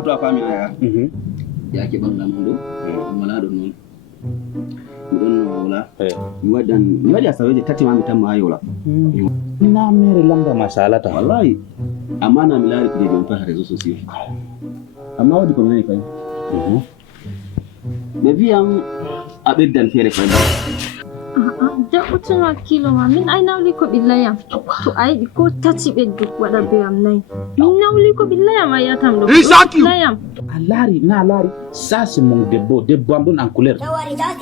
wato a famina ya yake banga mundo mala don non wala mi wadi asaweje tati ma mi tan ma yola na mere lamba masalata wallahi amma na milari kuje don fa rezo sosai amma wadi ko ne fa be biyan abeddan fere fa da utuna kilo ma min ai nawli ko billaya to ai ko tati be duk wada be am nay min nawli ko billaya ma ya tam do billaya alari sasi mon debbo ambon en couleur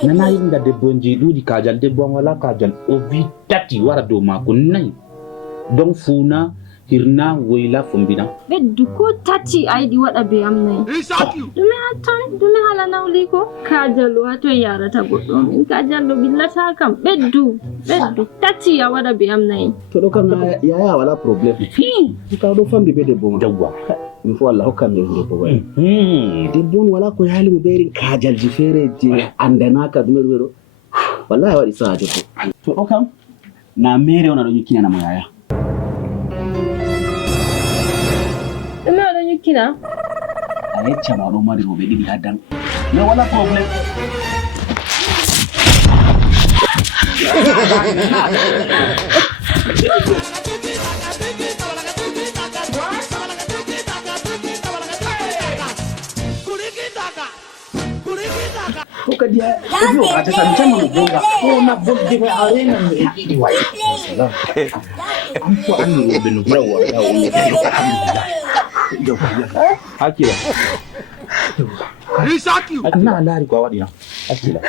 nana yinda debbo dudi kajal debbo wala kajal o vi tati wara do ma ko nay donc funa hirna wayla fumbina be duko tati ai di wada be am nay dume hala nawli ko kajal wato yara ta goddo min kajal do billata kam beddu tati ya wada be am nay to do kam ya wala problem ka do fambi be debbo ma dawwa mi fo Allah hokka mi huro ko way debbo wala ko hali mo berin kajal ji fere je andana ka dume wero wallahi wadi sa debbo to do kam na mere ona do nyukina na mo yaya ina da nyukina a yacce ma do mari robe didi hadan me wala problem ko dia ko ata tan tan mo bonga ko na bodde be arena mi di way am ko anni robe no brawa ya o alhamdulillah hakira risaki na lari ko wadi na hakira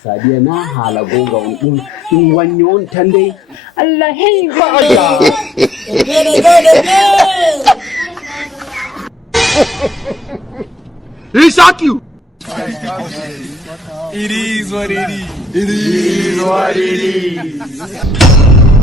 sadiya na hala gonga on dum wanyo on tande Allah hey ba risaki It is what it is.